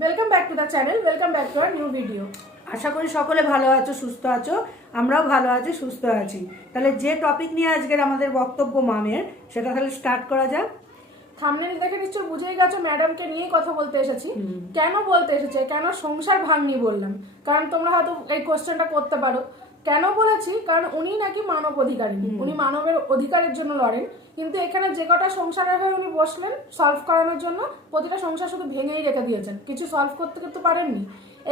Welcome back to the channel, welcome back to our new video. আশা করি সকলে ভালো আছো, সুস্থ আছো। আমরাও ভালো আছি, সুস্থ আছি। তাহলে যে টপিক নিয়ে আজকের আমাদের বক্তব্য মামের, সেটা তাহলে স্টার্ট করা যাক। থাম্বনেল দেখে নিশ্চয়ই বুঝেই গেছো ম্যাডামকে নিয়েই কথা বলতে এসেছি। কেন বলতে এসেছে, কেন সংসার ভাঙনি বললাম, কারণ তোমরা হয়তো এই কোশ্চেনটা করতে পারো। কেন বলেছি, কারণ উনি নাকি মানব অধিকারী, উনি মানবের অধিকারের জন্য লড়েন। কিন্তু এখানে যে কটা সংসারের হয়ে উনি বসলেন সলভ করানোর জন্য, প্রতিটা সংসার শুধু ভেঙেই রেখে দিয়েছেন, কিছু সলভ করতে কিন্তু পারেননি।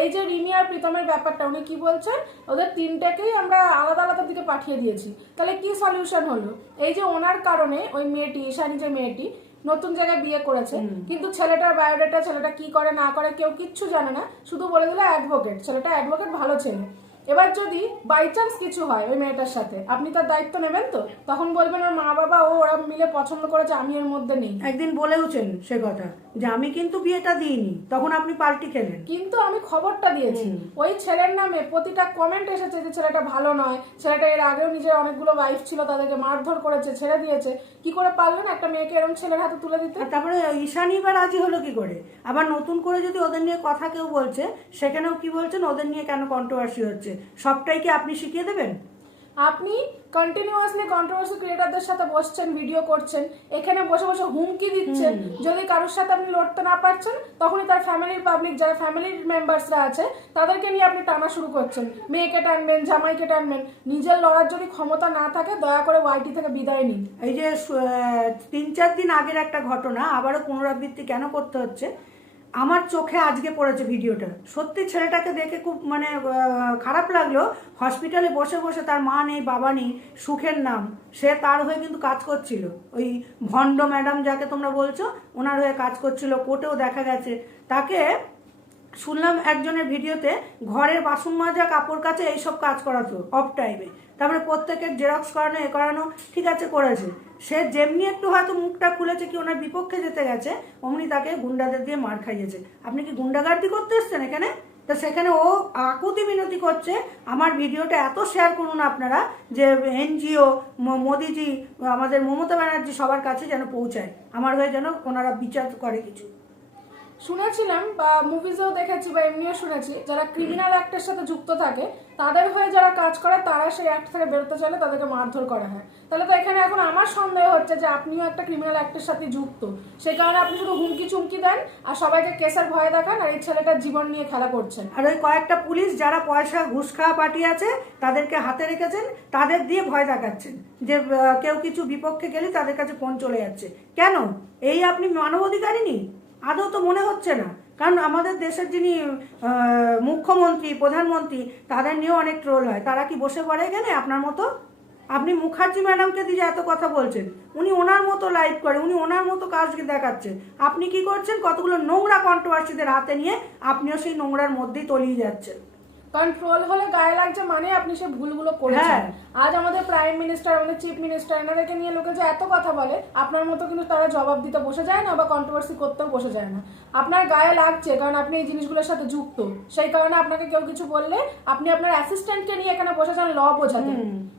এই যে রিমি আর প্রীতমের ব্যাপারটা উনি কি বলছেন, ওদের তিনটাকেই আমরা আলাদা আলাদা দিকে পাঠিয়ে দিয়েছি, তাহলে কি সলিউশন হলো? এই যে ওনার কারণে ওই মেয়েটি, ঈশানী যে মেয়েটি নতুন জায়গায় বিয়ে করেছে, কিন্তু ছেলেটার বায়োডাটা, ছেলেটা কি করে না করে কেউ কিচ্ছু জানে না, শুধু বলে দিল অ্যাডভোকেট, ছেলেটা অ্যাডভোকেট, ভালো ছেলে। এবার যদি বাই চান্স কিছু হয় ওই মেয়েটার সাথে, আপনি তার দায়িত্ব নেবেন তো? তখন বলবেন ওর মা বাবা ওরা মিলে পছন্দ করেছে, আমি এর মধ্যে নেই। একদিন বলেওছেন সে কথা যে আমি কিন্তু বিয়েটা দিইনি, তখন আপনি পাল্টি খেলেন। কিন্তু আমি খবরটা দিয়েছি, ওই ছেলের নামে প্রতিটা কমেন্ট এসেছে যে ছেলেটা ভালো নয়, ছেলেটা এর আগেও নিজের অনেকগুলো ওয়াইফ ছিল, তাদেরকে মারধর করেছে, ছেড়ে দিয়েছে। কি করে পারলেন একটা মেয়েকে এরকম ছেলের হাতে তুলে দিতে? আর তারপরে ঈশানী বা রাজি হলো কি করে? আবার নতুন করে যদি ওদের নিয়ে কথা কেউ বলছে, সেখানেও কি বলছেন ওদের নিয়ে কেন কন্ট্রোভার্সি হচ্ছে? সবটাই কি আপনি শিখিয়ে দেবেন? আপনি কন্টিনিউয়াসলি কন্ট্রোভার্সি ক্রিয়েটারদের সাথে বসছেন, ভিডিও করছেন, এখানে বসে বসে হুমকি দিচ্ছেন। যদি কারোর সাথে আপনি লড়তে না পারছেন, তখনই তার ফ্যামিলির পাবলিক, যারা ফ্যামিলির মেম্বার্সরা আছে, তাদেরকে নিয়ে আপনি টানা শুরু করছেন। মেয়েকে টানবেন, জামাইকে টানবেন। নিজের লড়ার যদি ক্ষমতা না থাকে, দয়া করে ওয়াইটি থেকে বিদায় নিন। এই যে 3-4 দিন আগের একটা ঘটনা আবারও পুনরাবৃত্তি কেন করতে হচ্ছে? আমার চোখে আজকে পড়েছে ভিডিওটা। সত্যি ছেলেটাকে দেখে খুব খারাপ লাগলো। হসপিটালে বসে বসে, তার মা নেই, বাবা নেই, সুখের নাম, সে তার হয়ে কিন্তু কাজ করছিল। ওই ভণ্ড ম্যাডাম যাকে তোমরা বলছো, ওনার হয়ে কাজ করছিল। কোর্টেও দেখা গেছে তাকে, শুনলাম একজনের ভিডিওতে, ঘরের বাসন মাজা, কাপড় কাচা, এইসব কাজ করাতো অফ টাইমে। তারপরে প্রত্যেকের জেরক্স করানো, এ করানো, ঠিক আছে করেছে। সে যেমনি একটু হয়তো মুখটা খুলেছে কি ওনার বিপক্ষে যেতে গেছে, অমনি তাকে গুন্ডাদের দিয়ে মার খাইয়েছে। আপনি কি গুন্ডাগার্দি করতে এসছেন এখানে? তো সেখানে ও আকুতি মিনতি করছে, আমার ভিডিওটা এত শেয়ার করুন আপনারা যে এনজিও, মোদিজি, আমাদের মমতা ব্যানার্জি সবার কাছে যেন পৌঁছায়, আমার হয়ে যেন ওনারা বিচার করে কিছু। শুনেছিলাম বা মুভিজেও দেখেছি বা এমনিও শুনেছি, যারা ক্রিমিনাল অ্যাক্টের সাথে যুক্ত থাকে, তাদের হয়ে যারা কাজ করে, তারা সেই অ্যাক্ট থেকে বেরোতে চাইলে তাদেরকে মারধর করা হয়। তাহলে তো এখানে এখন আমার সন্দেহ হচ্ছে যে আপনিও একটা ক্রিমিনাল অ্যাক্টের সাথে যুক্ত। সেই কারণে আপনি শুধু হুমকি চুমকি দেন আর সবাইকে কেসের ভয় দেখান, আর এই ছেলেটার জীবন নিয়ে খেলা করছেন। আর ওই কয়েকটা পুলিশ যারা পয়সা ঘুষ খাওয়া পার্টি আছে, তাদেরকে হাতে রেখেছেন, তাদের দিয়ে ভয় দেখাচ্ছেন যে কেউ কিছু বিপক্ষে গেলে তাদের কাছে ফোন চলে যাচ্ছে। কেন? এই আপনি মানবাধিকারী নি? আদৌ তো মনে হচ্ছে না। কারণ আমাদের দেশের যিনি মুখ্যমন্ত্রী, প্রধানমন্ত্রী, তাদের নিয়েও অনেক ট্রোল হয়। তারা কি বসে পড়ে এখানে আপনার মতো? আপনি মুখার্জি ম্যাডামকে দিয়ে এত কথা বলছেন, উনি ওনার মতো লাইভ করে, উনি ওনার মতো কাজ দেখাচ্ছেন। আপনি কি করছেন? কতগুলো নোংরা কন্ট্রোভার্সিদের হাতে নিয়ে আপনিও সেই নোংরার মধ্যেই তলিয়ে যাচ্ছেন। কন্ট্রোল হলে গায়ে লাগছে মানে আপনি সে ভুলগুলো করেছেন। আজ আমাদের প্রাইম মিনিস্টার, আমাদের চিফ মিনিস্টার, এনাদেরকে নিয়ে লোকে যে এত কথা বলে, আপনার মতো কিন্তু তারা জবাব দিতে বসে যায় না বা কন্ট্রোভার্সি করতেও বসে যায় না। আপনার গায়ে লাগছে কারণ আপনি এই জিনিসগুলোর সাথে যুক্ত, সেই কারণে আপনাকে কেউ কিছু বললে আপনি আপনার অ্যাসিস্ট্যান্টকে নিয়ে এখানে বসে যান ল বোঝাতে।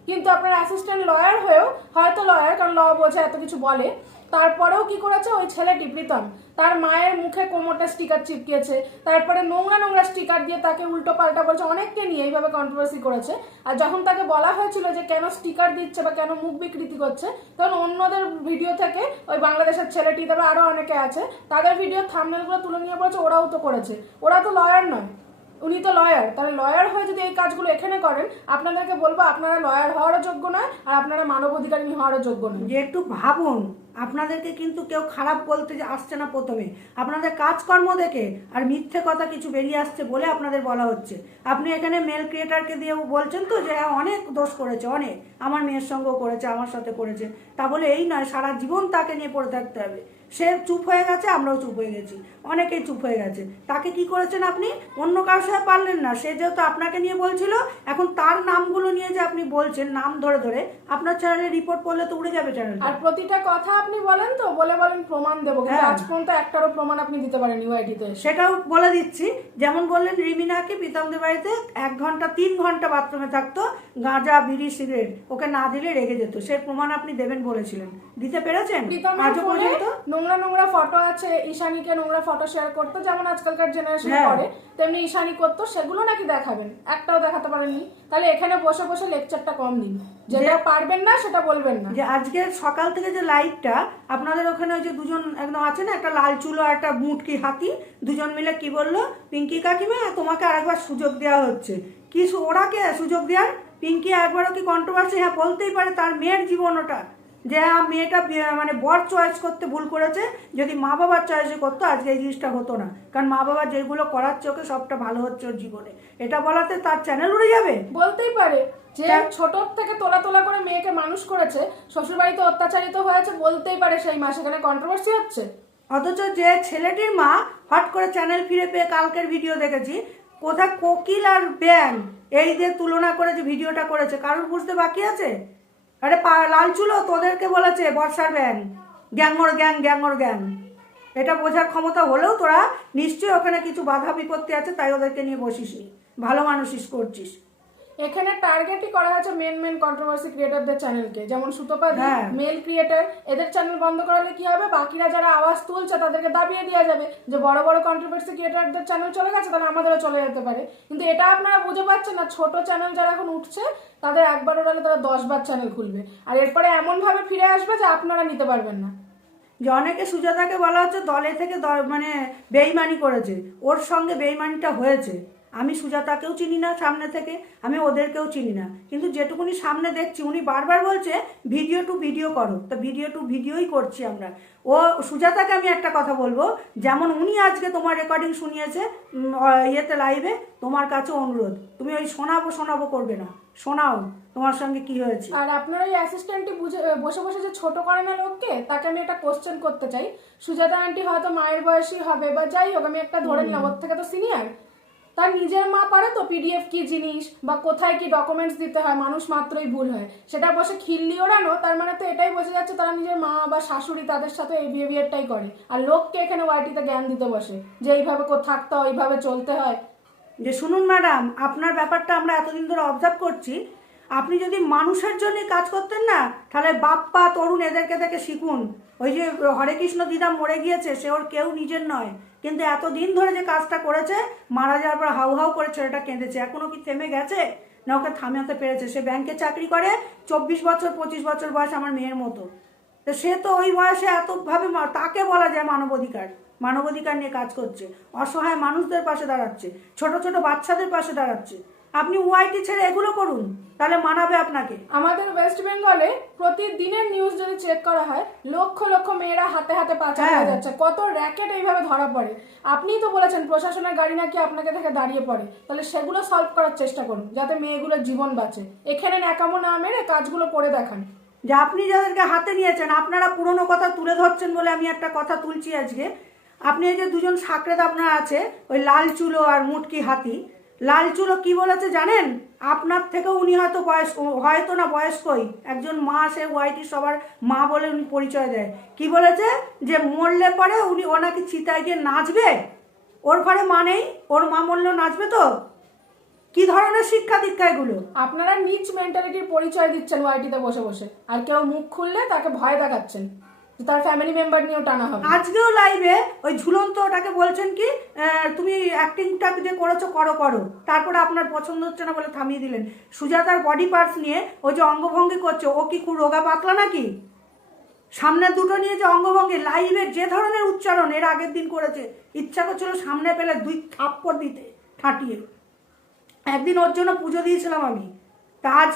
কিন্তু আপনার অ্যাসিস্ট্যান্ট লয়ার হয়েও, হয়তো লয়ার কারণ ল বোঝে, এত কিছু বলে, তারপরেও কি করেছে ওই ছেলেটি প্রীতম, তার মায়ের মুখে কোমরটা স্টিকার চিপকিয়েছে, তারপরে নোংরা নোংরা স্টিকার দিয়ে তাকে উল্টো পাল্টা বলছে, অনেককে নিয়ে এইভাবে কন্ট্রোভার্সি করেছে। আর যখন তাকে বলা হয়েছিল যে কেন স্টিকার দিচ্ছে বা কেন মুখ বিকৃতি করছে, তখন অন্যদের ভিডিও থেকে ওই বাংলাদেশের ছেলেটি, তারপরে আরো অনেকে আছে, তাদের ভিডিও থাম্বনেলগুলো তুলে নিয়ে বলেছে ওরাও তো করেছে। ওরা তো লয়ার নয়, উনি তো লয়ার। তাহলে লয়ার হয়ে যদি এই কাজগুলো এখানে করেন, আপনাদেরকে বলবো আপনারা লয়ার হওয়ারও যোগ্য নয়, আর আপনারা মানবাধিকারী হওয়ারও যোগ্য নয়। যে একটু ভাবুন, আপনাদেরকে কিন্তু কেউ খারাপ বলতে আসছে না প্রথমে, আপনাদের কাজকর্ম দেখে আর মিথ্যে কথা কিছু বেরিয়ে আসছে বলে আপনাদের বলা হচ্ছে। আপনি এখানে মেল ক্রিয়েটারকে দিয়ে বলছেন তো যে অনেক দোষ করেছে, অনেক, আমার মেয়ের সঙ্গেও করেছে, আমার সাথে করেছে, তা বলে এই নয় সারা জীবন তাকে নিয়ে পড়ে থাকতে হবে। সে চুপ হয়ে গেছে, আমরাও চুপ হয়ে গেছি, অনেকেই চুপ হয়ে গেছে। তাকে কি করেছেন আপনি? অন্য কারোর সাথে পারলেন না। সে যেহেতু আপনাকে নিয়ে বলছিল, এখন তার নামগুলো নিয়ে যে আপনি বলছেন, নাম ধরে ধরে, আপনার চ্যানেলে রিপোর্ট করলে তো উড়ে যাবে চ্যানেল। আর প্রতিটা কথা আপনি বলেন তো, বলেন প্রমাণ দেবো, কিন্তু আজ পর্যন্ত একটারও প্রমাণ আপনি দিতে পারেন ইউআইডিতে। সেটাও বলে দিচ্ছি। যেমন বললেন রিমিনাকে প্রীতমদের বাড়িতে 1 ঘন্টা 3 ঘন্টা বাথরুমে থাকতো, গাঁজা বিড়ি সিগারেট ওকে না দিলে রেগে যেত, সেই প্রমাণ আপনি দেবেন বলেছিলেন, দিতে পেরেছেন? আজও পর্যন্ত নোংরা নোংরা ফটো আছে, ঈশানীকে নোংরা ফটো শেয়ার করতো যেমন আজকালকার জেনারেশন করে, তেমনি ঈশানী করতো, সেগুলো নাকি দেখাবেন, একটাও দেখাতে পারেননি। তাহলে এখানে বসে বসে লেকচারটা কম দিন, যেটা পারবেন না সেটা বলবেন না। যে আজকে সকাল থেকে যে লাইভটা আপনাদের ওখানে ওই যে দুজন একদম আছে না, একটা লাল চুলো আর একটা মুটকি হাতি, দুজন মিলে কি বললো, পিঙ্কি কাকিমা তোমাকে আরেকবার সুযোগ দেওয়া হচ্ছে। কি ওরা কে সুযোগ দেওয়ার? পিঙ্কি একবারও কি কন্ট্রোভার্সি? হ্যাঁ বলতেই পারে, তার মেয়ের জীবন ওটা, যে মেয়েটা মানে বর চয়েস করতে ভুল করেছে, যদি মা বাবার চয়েসে করতো আজকে এই জিনিসটা হতো না, কারণ মা বাবা যেগুলো করাচ্ছে ওকে সবটা ভালো হচ্ছে ওর জীবনে, এটা বলাতে তার চ্যানেল উড়ে যাবে? বলতেই পারে যে ছোট থেকে তোলা তোলা করে মেয়েকে মানুষ করেছে, শ্বশুরবাড়িতে অত্যাচারিত হয়েছে, বলতেই পারে সেই মা, সেখানে কন্ট্রোভার্সি হচ্ছে। অথচ যে ছেলেটির মা হট করে চ্যানেল ফিরে পেয়ে কালকের ভিডিও দেখেছি, কোথায় কোকিল আর ব্যাং এই দিয়ে তুলনা করে যে ভিডিওটা করেছে, কারোর বুঝতে বাকি আছে? আরে লাল চুলো তোদেরকে বলেছে বর্ষার ব্যাং, গ্যাংর গ্যাং গ্যাংর গ্যাং, এটা বোঝার ক্ষমতা হলেও তোরা নিশ্চয়ই ওখানে কিছু বাধা বিপত্তি আছে, তাই ওদেরকে নিয়ে বসিসনি, ভালো মানুষই করছিস। এখানে টার্গেটই করা হয়েছে মেন কন্ট্রোভার্সি ক্রিয়েটরদের চ্যানেলকে, যেমন সুতপা মেল ক্রিয়েটর, এদের চ্যানেল বন্ধ করালে কি হবে, বাকিরা যারা আওয়াজ তুলছে তাদেরকে দাবিয়ে দেওয়া যাবে যে বড় বড় কন্ট্রোভার্সি ক্রিয়েটরদের চ্যানেল চলে গেছে, তাহলে আমাদেরও চলে যেতে পারে। কিন্তু এটা আপনারা বুঝে পাচ্ছেন না, ছোট চ্যানেল যারা এখন উঠছে তাদের একবার ওরালে তারা 10 বার চ্যানেল খুলবে, আর এরপরে এমন ভাবে ফিরে আসবে যে আপনারা নিতে পারবেন না। যে অনেকে সুজাতাকে বলা হচ্ছে দলে থেকে মানে বেইমানি করেছে, ওর সঙ্গে বেইমানিটা হয়েছে। আমি সুজাতাকেও চিনি না সামনে থেকে, আমি ওদেরকেও চিনি না, কিন্তু যেটুকুনি সামনে দেখছি উনি বারবার বলছে ভিডিও টু ভিডিও করো, তো ভিডিও টু ভিডিওই করছি আমরা। ও সুজাতাকে আমি একটা কথা বলবো, যেমন উনি আজকে তোমার রেকর্ডিং শুনিয়েছে ইয়েতে লাইভে, তোমার কাছে অনুরোধ, তুমি ওই শোনাবো করবে না, শোনাও তোমার সঙ্গে কি হয়েছে। আর আপনার ওই অ্যাসিস্ট্যান্টটি বসে বসে যে ছোট করে না লোককে, তাকে আমি একটা কোশ্চেন করতে চাই। সুজাতা আন্টি হয়তো মায়ের বয়সী হবে বা যাই হোক, আমি একটা ধরে নিলাম ওর থেকে তো সিনিয়র, তার নিজের মা পারে তো পিডিএফ কি জিনিস বা কোথায় কি ডকুমেন্টস দিতে হয়, মানুষ মাত্রই ভুল হয়, সেটা বসে খিল্লি ওড়ানো, তার মানে তো এটাই বোঝা যাচ্ছে তারা নিজের মা বা শাশুড়ি তাদের সাথে এই বিহেভিয়ারটাই করে, আর লোককে এখানে ওয়াইটিতে জ্ঞান দিতে বসে যে এইভাবে থাকতে হয়, এইভাবে চলতে হয়। যে শুনুন ম্যাডাম, আপনার ব্যাপারটা আমরা এতদিন ধরে অবজার্ভ করছি, আপনি যদি মানুষের জন্য কাজ করতেন না, তাহলে বাপ্পা তরুণ এদেরকে দেখে শিখুন। ওই যে হরে কৃষ্ণ দিদা মরে গিয়েছে, সে ওর কেউ নিজের নয়, কিন্তু এতদিন ধরে যে কাজটা করেছে, মারা যাওয়ার পর হাউ হাউ করে ছেলেটা কেঁদেছে, এখনো কি থেমে গেছে? না ওকে থামাতে পেরেছে? সে ব্যাংকে চাকরি করে, 24 বছর 25 বছর বয়স, আমার মেয়ের মতো, তো সে তো ওই বয়সে এতভাবে, তাকে বলা যায় মানবাধিকার নিয়ে কাজ করছে, অসহায় মানুষদের পাশে দাঁড়াচ্ছে, ছোট ছোট বাচ্চাদের পাশে দাঁড়াচ্ছে। আপনি ওয়াইটি ছেড়ে এগুলো করুন, তাহলে মানাবে আপনাকে। আমাদের ওয়েস্ট বেঙ্গলে প্রতিদিনের নিউজ যদি চেক করা হয়, লক্ষ লক্ষ মেয়েরা হাতে হাতে পাচার হয়ে যাচ্ছে, কত র্যাকেট এইভাবে ধরা পড়ে। আপনিই তো বলেছেন প্রশাসনের গাড়ি নাকি আপনাকে দেখে দাঁড়িয়ে পড়ে, তাহলে সেগুলো সলভ করার চেষ্টা করুন যাতে মেয়েগুলোর জীবন বাঁচে। এখানে ন্যাকামো না মেরে কাজগুলো করে দেখান। যে আপনি যাদেরকে হাতে নিয়েছেন, আপনারা পুরনো কথা তুলে ধরছেন বলে আমি একটা কথা তুলছি আজকে। আপনি এই যে দুজন সাকরেদ আপনার আছে, ওই লাল চুলো আর মুটকি হাতি, লাল চুলো কি বলেছে জানেন? আপনার থেকেও উনি হয়তো না বয়স্কই একজন মা, সে ওয়াইটি সবার মা বলে উনি পরিচয় দেয়। কি বলেছে? যে মরলে পরে ও নাকি চিতায় গিয়ে নাচবে, ওর ঘরে মা নেই, ওর মা মরলেও নাচবে। তো কি ধরনের শিক্ষা দীক্ষা এগুলো? আপনারা নিচ মেন্টালিটির পরিচয় দিচ্ছেন ওয়াইটিতে বসে বসে, আর কেউ মুখ খুললে তাকে ভয় দেখাচ্ছেন, তার ফ্যামিলি মেম্বার নিয়েও টানা হবে। আজকেও লাইভে ওই ঝুলন্ত ওটাকে বলছেন কি তুমি অ্যাক্টিংটা যে করেছো করো, তারপরে আপনার পছন্দ হচ্ছে না বলে থামিয়ে দিলেন। সুজাতার বডি পার্টস নিয়ে ওই যে অঙ্গভঙ্গি করছে, ও কি খুব রোগা পাতলা নাকি? সামনে দুটো নিয়ে যে অঙ্গভঙ্গি, লাইভের যে ধরনের উচ্চারণ এর আগের দিন করেছে, ইচ্ছা করছিল সামনে পেলে 2 থাপ্পড় দিতে ঠাঁটিয়ে। একদিন ওর জন্য পুজো দিয়েছিলাম আমি, তা আজ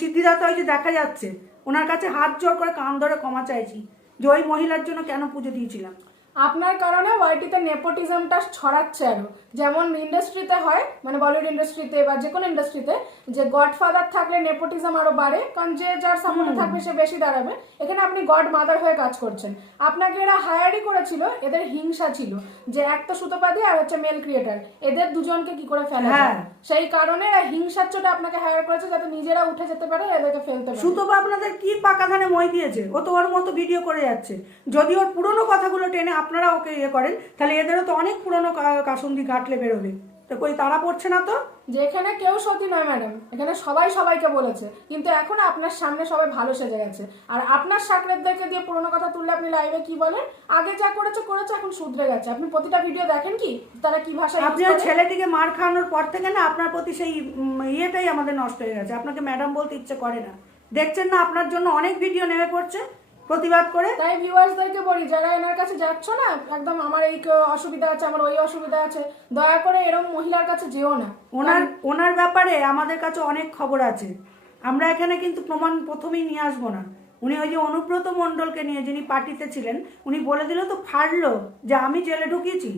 সিদ্ধিদাতা ওই যে দেখা যাচ্ছে, ওনার কাছে হাত জোর করে কান ধরে ক্ষমা চাইছি যে ওই মহিলার জন্য কেন পুজো দিয়েছিলাম। আপনার কারণে ওয়াইটিতে নেপোটিজমটা ছড়াচ্ছে আরো, যেমন ইন্ডাস্ট্রিতে হয়, মানে বলিউড ইন্ডাস্ট্রিতে বা যে কোনো ইন্ডাস্ট্রিতে, যে গডফাদার থাকলে নেপোটিজম আরো বাড়ে, কারণ যে যার সাপোর্টে থাকবে সে বেশি দাঁড়াবে। এখানে আপনি গড মাদার হয়ে কাজ করছেন, আপনাকে এরা হায়ারই করেছিল, এদের হিংসা ছিল যে একটা সুতোপাদি আর হচ্ছে মেল ক্রিয়েটার, এদের দুজনকে কি করে ফেলা যায়, সেই কারণে এরা হিংসার চোটে আপনাকে হায়ার করেছে যাতে নিজেরা উঠে যেতে পারে, এদেরকে ফেলতে পারে। সুতোপা আপনাদের কি পাকা ধানে মই দিয়েছে? ও তো ওর মতো ভিডিও করে যাচ্ছে, যদি ওর পুরনো কথাগুলো টেনে আপনারা ওকে ইয়ে করেন, তাহলে এদেরও তো অনেক পুরনো কাসুন্দি ঘাটলে বেরোবে। তো কই তারা পড়ছে না তো? যে এখানে কেউ সতী নয় ম্যাডাম, এখানে সবাই সবাইকে বলেছে, কিন্তু এখন আপনার সামনে সবাই ভালো সেজে গেছে। আর আপনার সাকরেদদেরকে দিয়ে পুরোনো কথা তুললে আপনি লাইভে কি বলেন, আগে যা করেছে এখন শুধরে গেছে। আপনি প্রতিটা ভিডিও দেখেন কি তারা কি ভাষা আপনি ওই ছেলেটিকে মার খাওয়ানোর পর থেকে না আপনার প্রতি সেই ইয়েটাই আমাদের নষ্ট হয়ে গেছে, আপনাকে ম্যাডাম বলতে ইচ্ছে করে না। দেখছেন না আপনার জন্য অনেক ভিডিও নেমে পড়ছে প্রতিবাদ করে। তাই ভিউয়ার্সদেরকে বলি, যারা এনার কাছে যাচ্ছ না, একদম আমার এই অসুবিধা আছে, আমার ওই অসুবিধা আছে, দয়া করে এরকম মহিলার কাছে যেও না। ওনার ব্যাপারে আমাদের কাছে অনেক খবর আছে, আমরা এখানে কিন্তু প্রমাণ প্রথমেই নিয়ে আসবো না। উনি ওই যে অনুব্রত মণ্ডলকে নিয়ে, যিনি পার্টিতে ছিলেন, উনি বলে দিল তো ফাড়লো যে আমি জেলে ঢুকিয়েছি।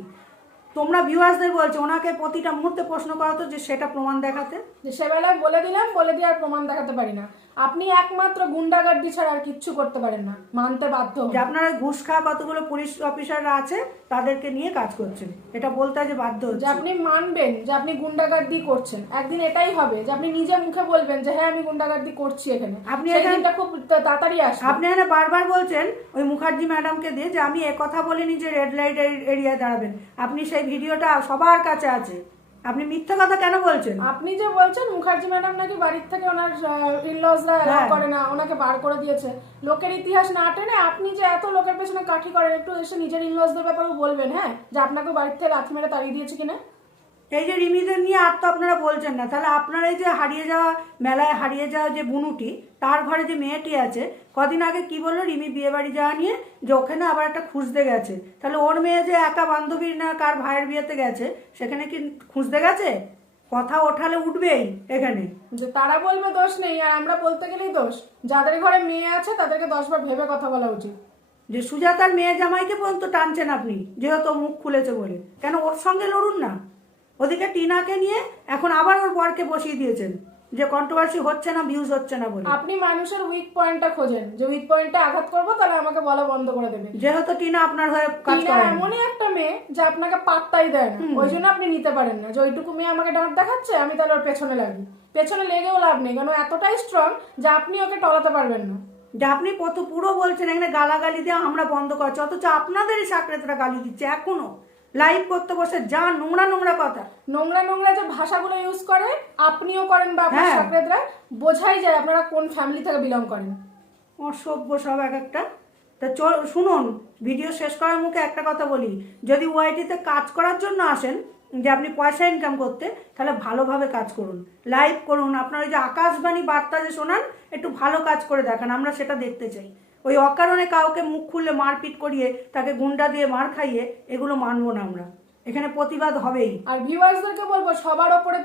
তোমরা ভিউয়ার্সদের বলছো ওনাকে প্রতিটা মুহূর্তে প্রশ্ন করা তো, যে সেটা প্রমাণ দেখাতে। সেবেলায় বলে দিলাম, বলে দিয়ে আর প্রমাণ দেখাতে পারি না। আপনি একমাত্র গুন্ডাগার্দি ছাড়া আর কিচ্ছু করতে পারেন না, মানতে বাধ্য। যে আপনারা ঘুষ খাওয়া কতগুলো পুলিশ অফিসাররা আছে তাদেরকে নিয়ে কাজ করছেন, এটা বলতে যে বাধ্য হচ্ছে। যে আপনি মানবেন যে আপনি গুন্ডাগার্দি করছেন, একদিন এটাই হবে যে আপনি নিজে মুখে বলবেন যে হ্যাঁ আমি গুন্ডাগার্দি করছি এখানে। আপনি এখানটা খুব তাড়াতাড়ি আসবে। আপনি এখানে বারবার বলছেন ওই মুখার্জি ম্যাডামকে দিয়ে যে আমি কথা বলিনি যে রেড লাইট এরিয়ায় দাঁড়াবেন। আপনি সেই ভিডিওটা সবার কাছে আছে, আপনি মিথ্যা কথা কেন বলছেন? আপনি যে বলছেন মুখার্জি ম্যাডাম নাকি বাড়ির থেকে ওনার ইনলজরা এলাও করে না, ওনাকে বার করে দিয়েছে, লোকের ইতিহাস না টেনে আপনি যে এত লোকের পেছনে কাঠি করেন, একটু এসে নিজের ইনলজদের ব্যাপারেও বলবেন, হ্যাঁ, যে আপনাকে বাড়ির থেকে লাথি মেরে তাড়িয়ে দিয়েছে কিনা। এই যে রিমিদের নিয়ে আর তো আপনারা বলছেন না, তাহলে আপনারা এই যে হারিয়ে যাওয়া মেলায় হারিয়ে যাওয়া যে বুনুটি, তার ঘরে যে মেয়েটি আছে, কদিন আগে কি বললো রিমি বিয়ে বাড়ি যাওয়া নিয়ে, যে ওখানে আবার একটা খুঁজতে গেছে। তাহলে ওর মেয়ে যে একা বান্ধবীর না কার ভাইয়ের বিয়েতে গেছে, সেখানে কি খুঁজতে গেছে? কথা ওঠালে উঠবেই এখানে, যে তারা বলবে দোষ নেই আর আমরা বলতে গেলেই দোষ। যাদের ঘরে মেয়ে আছে তাদেরকে 10 বার ভেবে কথা বলা উচিত। যে সুজাতার মেয়ে জামাইকে পর্যন্ত টানছেন আপনি, যেহেতু মুখ খুলেছে বলে, কেন ওর সঙ্গে লড়ুন না? ওদিকে টিনাকে নিয়ে এখন আবার ওর বরকে বসিয়ে দিয়েছেন, যে কন্ট্রোভার্সি হচ্ছে না, ভিউজ হচ্ছে না বলে। আপনি মানুষের উইক পয়েন্টটা খোঁজেন, যে উইক পয়েন্টে আঘাত করবো তাহলে আমাকে বলা বন্ধ করে দেবে। যেহেতু টিনা আপনার হয়ে কাজ টিনা করে, এমনই একটা মেয়ে যে আপনাকে পাত্তাই দেয় না, ওই জন্য আপনি নিতে পারেন না যে ওইটুকু মেয়ে আমাকে ডাঁট দেখাচ্ছে, আমি তাহলে ওর পেছনে লাগি। পেছনে লেগেও লাভ নেই, কারণ এতটাই স্ট্রং যে আপনি ওকে টলাতে পারবেন না। যে আপনি পুরো বলছেন এখানে গালাগালি দিয়ে আমরা বন্ধ করছি, অথচ আপনাদেরই সাকরেতরা গালি দিচ্ছে এখনো লাইভ করতে বসে। যা নোংরা নোংরা কথা, নোংরা যে ভাষাগুলো ইউজ করে আপনিও করেন বা আপনার সাকরেতরা, বোঝাই যায় আপনারা কোন ফ্যামিলি থেকে বিলং করেন। অসভ্য সব এক একটা। তা শুনুন, ভিডিও শেষ করার মুখে একটা কথা বলি, যদি ওয়াইটিতে কাজ করার জন্য আসেন, যে আপনি পয়সা ইনকাম করতে, তাহলে ভালোভাবে কাজ করুন, লাইভ করুন। আপনার ওই যে আকাশবাণী বার্তা যে শোনান, একটু ভালো কাজ করে দেখান, আমরা সেটা দেখতে চাই। ওই অকারণে কাউকে মুখ খুললে মারপিট করিয়ে তাকে গুন্ডা দিয়ে মার খাইয়ে, এগুলো মানবো না আমরা। এখানে প্রতিবাদ হবেই। আর ভিউয়ার্সদেরকে বলবো সবার ওপরে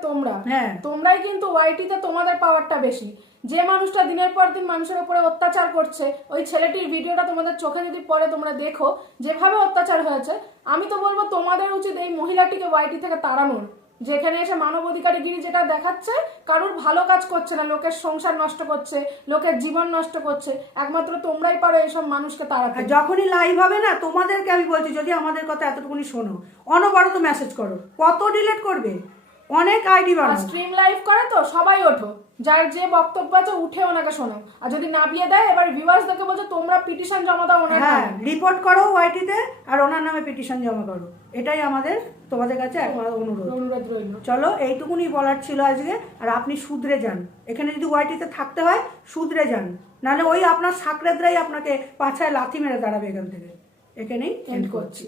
তোমরাই কিন্তু ওয়াইটিতে তোমাদের পাওয়ারটা বেশি। যে মানুষটা দিনের পর দিন মানুষের উপরে অত্যাচার করছে, ওই ছেলেটির ভিডিওটা তোমাদের চোখে যদি পড়ে তোমরা দেখো যেভাবে অত্যাচার হয়েছে, আমি তো বলবো তোমাদের উচিত এই মহিলাটিকে ওয়াইটি থেকে তাড়ানোর। যেখানে এসে মানব অধিকারীগিরি যেটা দেখাচ্ছে, কারুর ভালো কাজ করছে না, লোকের সংসার নষ্ট করছে, লোকের জীবন নষ্ট করছে, একমাত্র তোমরাই পারো এইসব মানুষকে তাড়াতে। যখনই লাইভ হবে না, তোমাদেরকে আমি বলছি, যদি আমাদের কথা এতটুকুনি শোনো, অনবরত মেসেজ করো। কত ডিলিট করবে? অনেক আইডি বানাও, স্ট্রিম লাইভ করে তো সবাই ওঠো, যার যে বক্তব্য আছে উঠে ওনাকে শোনাও। আর যদি নামিয়ে দেয়, এবার ভিউয়ার্সদেরকে বলছে তোমরা পিটিশন জমা দাও ওনার নামে, রিপোর্ট করো ওয়াইটিতে, আর ওনার নামে পিটিশন জমা করো। এটাই আমাদের তোমাদের কাছে একমাত্র অনুরোধ রইল। চলো, এইটুকুনি বলার ছিল আজকে। আর আপনি শুধরে যান, এখানে যদি ওয়াইটিতে থাকতে হয় শুধরে যান, নাহলে ওই আপনার সাকরেদরাই আপনাকে পাছায় লাথি মেরে দাঁড়াবে এখান থেকে। এখানেই এন্ড করছি।